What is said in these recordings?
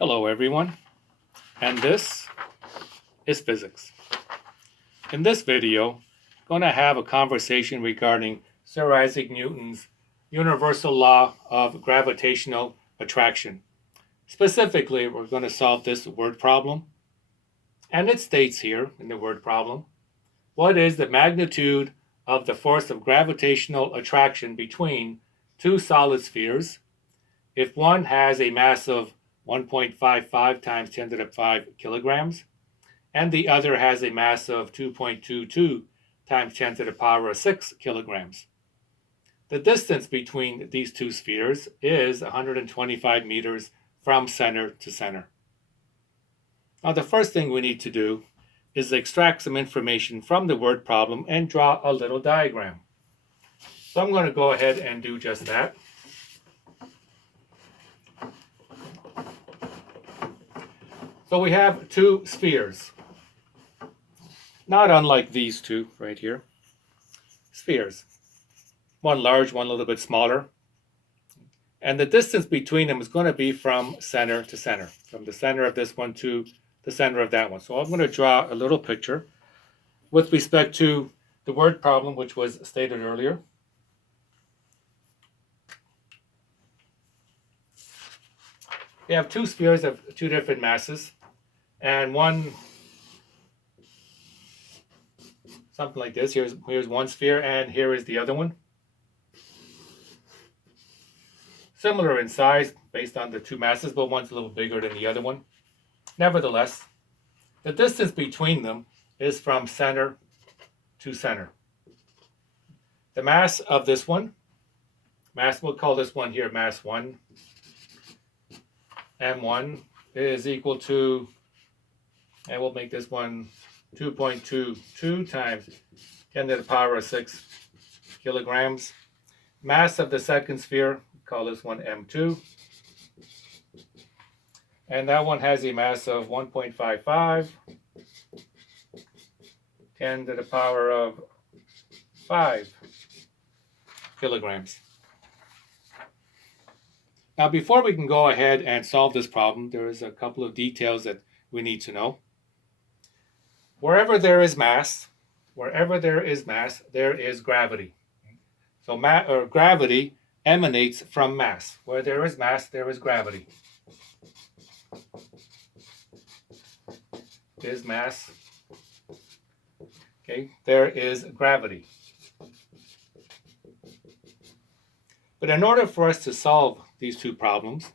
Hello everyone, and this is physics. In this video, I'm going to have a conversation regarding Sir Isaac Newton's universal law of gravitational attraction. Specifically, we're going to solve this word problem, and it states here in the word problem, what is the magnitude of the force of gravitational attraction between two solid spheres if one has a mass of 1.55 times 10 to the 5 kilograms, and the other has a mass of 2.22 times 10 to the power of 6 kilograms. The distance between these two spheres is 125 meters from center to center. Now, the first thing we need to do is extract some information from the word problem and draw a little diagram. So I'm going to go ahead and do just that. So we have two spheres, not unlike these two right here. Spheres, one large, one a little bit smaller. And the distance between them is going to be from center to center, from the center of this one to the center of that one. So I'm going to draw a little picture with respect to the word problem, which was stated earlier. We have two spheres of two different masses, and one, something like this. Here's one sphere, and here is the other one. Similar in size based on the two masses, but one's a little bigger than the other one. Nevertheless, the distance between them is from center to center. The mass of this one, we'll call this one here mass 1, M1 is equal to, and we'll make this one 2.22 times 10 to the power of 6 kilograms. Mass of the second sphere, call this one M2. And that one has a mass of 1.55, 10 to the power of 5 kilograms. Now, before we can go ahead and solve this problem, there is a couple of details that we need to know. Wherever there is mass, there is gravity. So gravity emanates from mass. Where there is mass, there is gravity. Is mass. Okay, there is gravity. But in order for us to solve these two problems,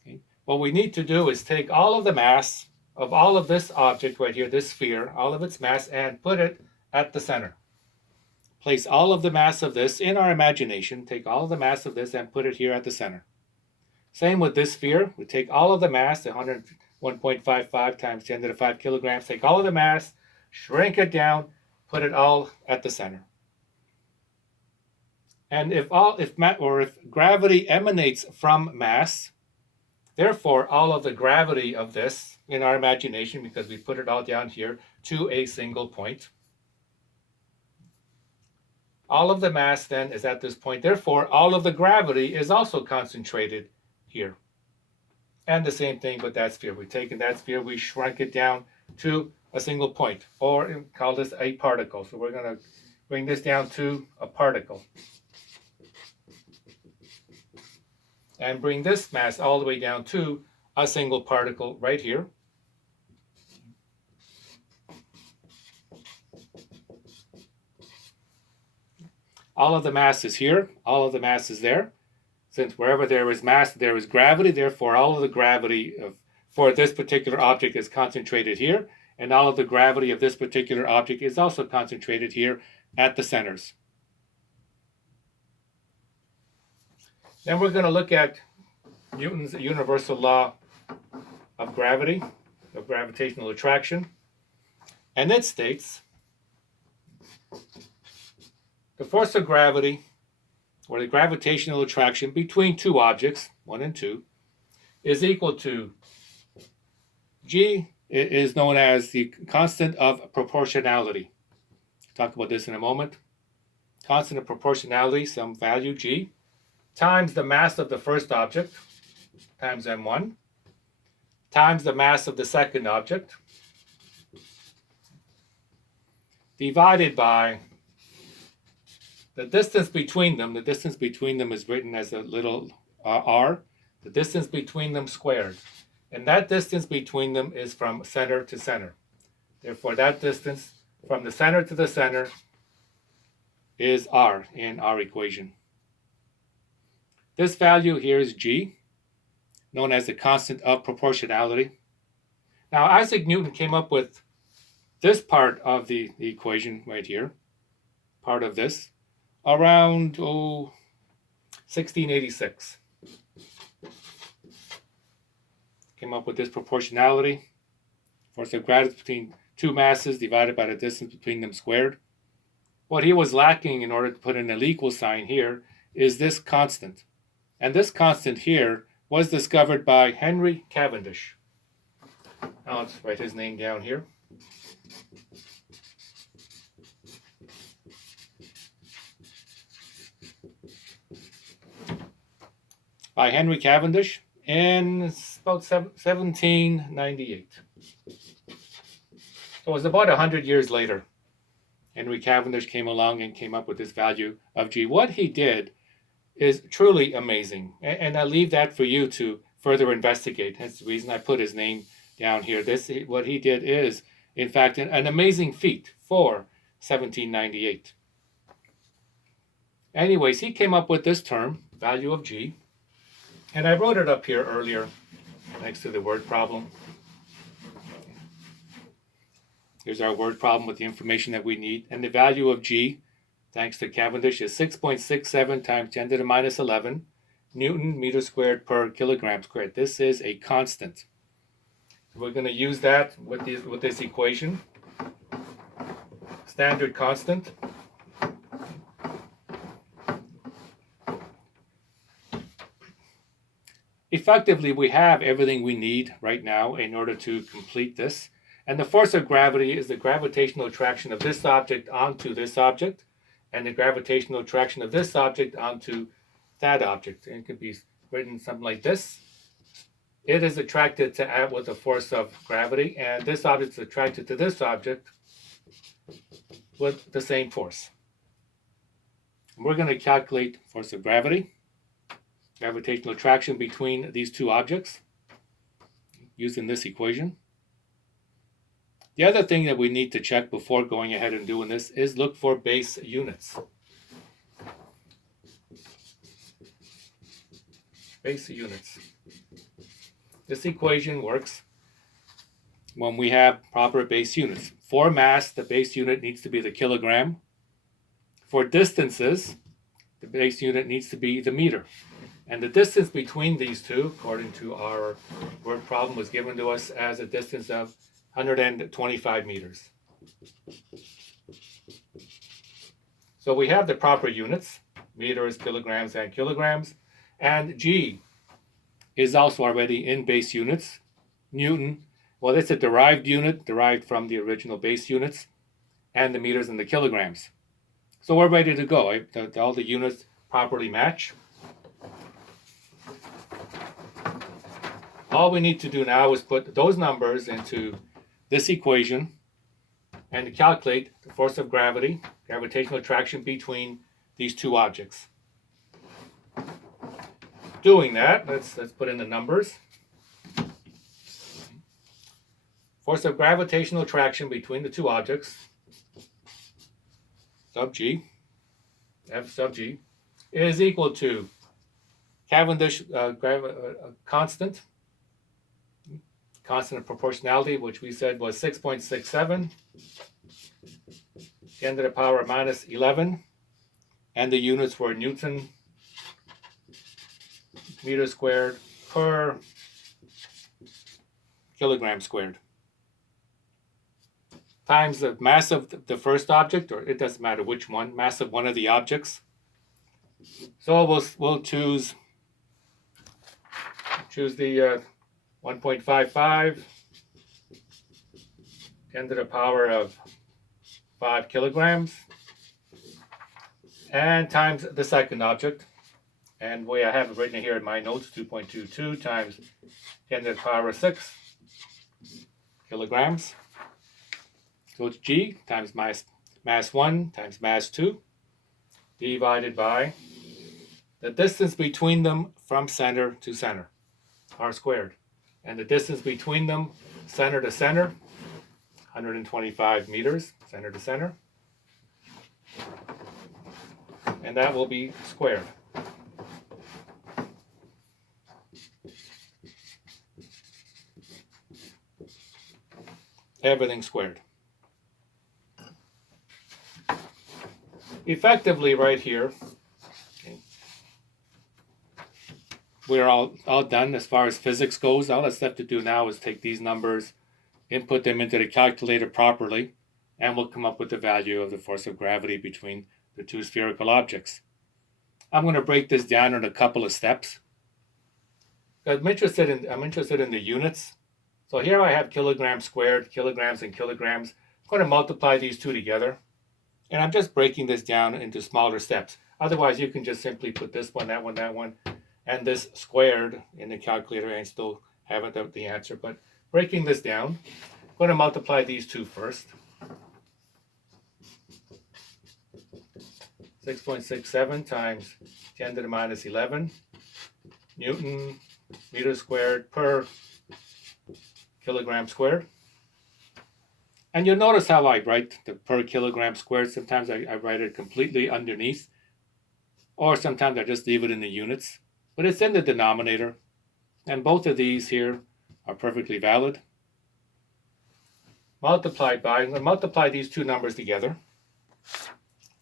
okay, what we need to do is take all of the mass of all of this object right here, this sphere, all of its mass, and put it at the center. Place all of the mass of this in our imagination, take all of the mass of this and put it here at the center. Same with this sphere. We take all of the mass, 1.55 times 10 to the 5 kilograms, take all of the mass, shrink it down, put it all at the center. And if gravity emanates from mass, therefore all of the gravity of this in our imagination, because we put it all down here to a single point, all of the mass then is at this point. Therefore, all of the gravity is also concentrated here. And the same thing with that sphere. We've taken that sphere, we shrunk it down to a single point, or call this a particle. So we're going to bring this down to a particle. And bring this mass all the way down to a single particle right here. All of the mass is here, all of the mass is there. Since wherever there is mass, there is gravity, therefore all of the gravity for this particular object is concentrated here, and all of the gravity of this particular object is also concentrated here at the centers. Then we're going to look at Newton's universal law of gravity, of gravitational attraction, and it states the force of gravity, or the gravitational attraction between two objects, 1 and 2, is equal to G is known as the constant of proportionality. I'll talk about this in a moment. Constant of proportionality, some value G, times the mass of the first object, times m1, times the mass of the second object divided by the distance between them. The distance between them is written as a little r, the distance between them squared. And that distance between them is from center to center. Therefore, that distance from the center to the center is r in our equation. This value here is g, known as the constant of proportionality. Now, Isaac Newton came up with this part of the equation right here, part of this, around 1686. Came up with this proportionality, force of gravity between two masses divided by the distance between them squared. What he was lacking in order to put in an equal sign here is this constant. And this constant here was discovered by Henry Cavendish. Now let's write his name down here. By Henry Cavendish in about 1798. So it was about 100 years later. Henry Cavendish came along and came up with this value of g. What he did is truly amazing. And I leave that for you to further investigate. That's the reason I put his name down here. What he did is, in fact, an amazing feat for 1798. Anyways, he came up with this term, value of g. And I wrote it up here earlier next to the word problem. Here's our word problem with the information that we need. And the value of g, thanks to Cavendish, is 6.67 times 10 to the minus 11 Newton meter squared per kilogram squared. This is a constant. We're going to use that with this equation. Standard constant. Effectively, we have everything we need right now in order to complete this. And the force of gravity is the gravitational attraction of this object onto this object, and the gravitational attraction of this object onto that object. And it could be written something like this. It is attracted to with the force of gravity, and this object is attracted to this object with the same force. And we're going to calculate force of gravity, gravitational attraction between these two objects, using this equation. The other thing that we need to check before going ahead and doing this is look for base units. Base units. This equation works when we have proper base units. For mass, the base unit needs to be the kilogram. For distances, the base unit needs to be the meter. And the distance between these two, according to our word problem, was given to us as a distance of 125 meters. So we have the proper units, meters, kilograms, and kilograms. And G is also already in base units. Newton, well, it's a derived unit, derived from the original base units, and the meters and the kilograms. So we're ready to go. All the units properly match. All we need to do now is put those numbers into this equation and to calculate the force of gravity, gravitational attraction between these two objects. Doing that, let's put in the numbers. Force of gravitational attraction between the two objects, sub g, F sub g, is equal to Cavendish constant of proportionality, which we said was 6.67, 10 to the power minus 11, and the units were Newton meter squared per kilogram squared, times the mass of the first object, or it doesn't matter which one, mass of one of the objects. So we'll choose the 1.55, 10 to the power of 5 kilograms, and times the second object. And the way I have it written here in my notes, 2.22 times 10 to the power of 6 kilograms. So it's G times mass 1 times mass 2 divided by the distance between them from center to center, r squared. And the distance between them, center to center, 125 meters, center to center. And that will be squared. Everything squared. Effectively, right here, okay, we're all done as far as physics goes. All that's left to do now is take these numbers, input them into the calculator properly, and we'll come up with the value of the force of gravity between the two spherical objects. I'm going to break this down in a couple of steps. I'm interested in the units. So here I have kilograms squared, kilograms and kilograms. I'm going to multiply these two together. And I'm just breaking this down into smaller steps. Otherwise, you can just simply put this one, and this squared in the calculator and still have the answer. But breaking this down, I'm going to multiply these two first. 6.67 times 10 to the minus 11 Newton meter squared per kilogram squared. And you'll notice how I write the per kilogram squared. Sometimes I write it completely underneath, or sometimes I just leave it in the units. But it's in the denominator, and both of these here are perfectly valid. I'm going to multiply these two numbers together.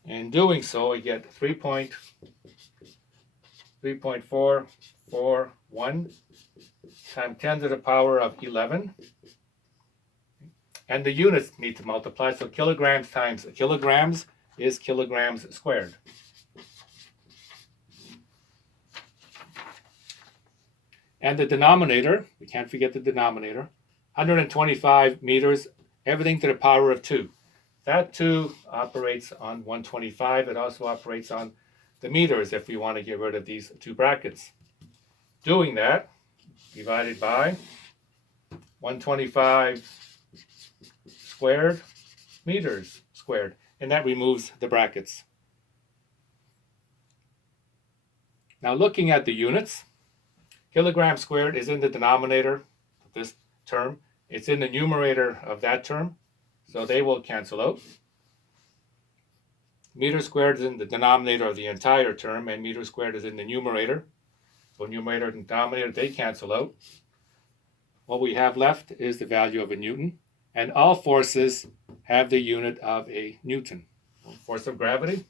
In doing so, I get 3.441 times 10 to the power of 11. And the units need to multiply, so kilograms times kilograms is kilograms squared. And the denominator, we can't forget the denominator, 125 meters, everything to the power of 2. That 2 operates on 125. It also operates on the meters if we want to get rid of these two brackets. Doing that, divided by 125 squared meters squared, and that removes the brackets. Now looking at the units, kilogram squared is in the denominator of this term. It's in the numerator of that term, so they will cancel out. Meter squared is in the denominator of the entire term, and meter squared is in the numerator. So numerator and denominator, they cancel out. What we have left is the value of a Newton. And all forces have the unit of a Newton. Force of gravity.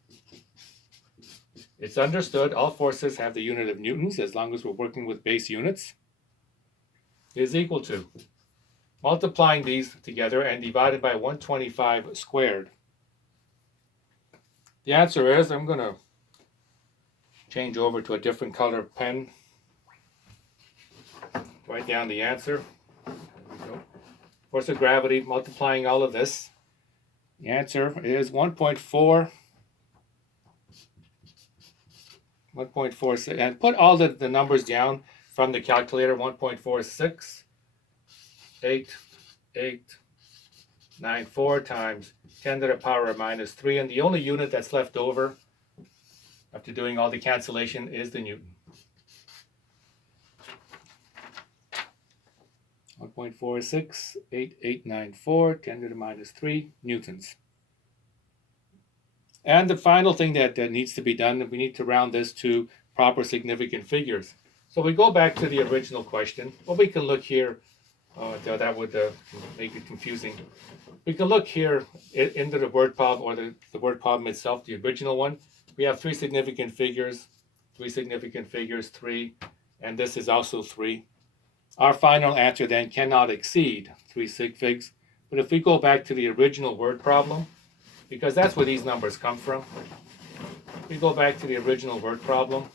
It's understood all forces have the unit of newtons as long as we're working with base units. Is equal to multiplying these together and divided by 125 squared. The answer is, I'm going to change over to a different color pen. Write down the answer. Force of gravity, multiplying all of this. The answer is 1.46, and put all the numbers down from the calculator. 1.46894 times 10 to the power of minus 3, and the only unit that's left over after doing all the cancellation is the Newton. 1.46894, 10 to the minus 3 newtons. And the final thing that needs to be done, we need to round this to proper significant figures. So we go back to the original question. Well, we can look here. That would make it confusing. We can look here into the word problem, or the word problem itself, the original one. We have 3 significant figures, 3, and this is also 3. Our final answer then cannot exceed 3 sig figs. But if we go back to the original word problem, because that's where these numbers come from, we go back to the original word problem.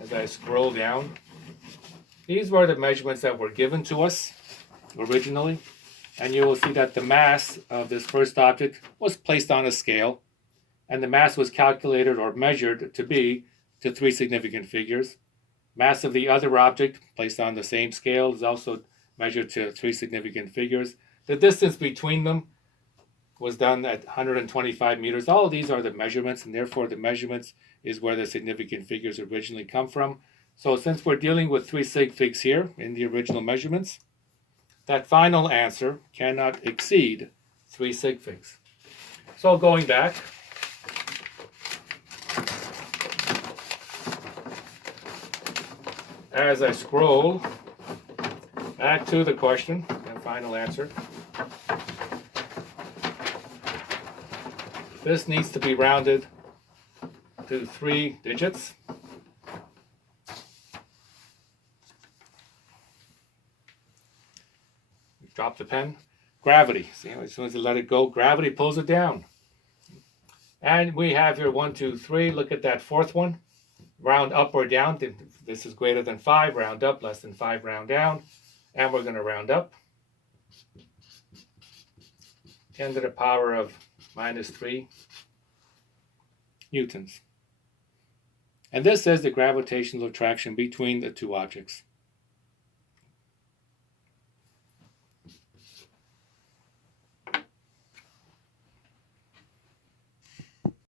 As I scroll down, these were the measurements that were given to us originally, and you will see that the mass of this first object was placed on a scale, and the mass was calculated or measured to be to 3 significant figures. Mass of the other object placed on the same scale is also measured to 3 significant figures. The distance between them was done at 125 meters. All of these are the measurements, and therefore the measurements is where the significant figures originally come from. So since we're dealing with 3 sig figs here in the original measurements, that final answer cannot exceed 3 sig figs. So going back, as I scroll back to the question and final answer, this needs to be rounded to 3 digits. Drop the pen. Gravity. See, as soon as you let it go, gravity pulls it down. And we have here 1, 2, 3. Look at that fourth one. Round up or down. This is greater than 5. Round up. Less than 5. Round down. And we're going to round up. 10 to the power of minus 3 newtons. And this is the gravitational attraction between the 2 objects.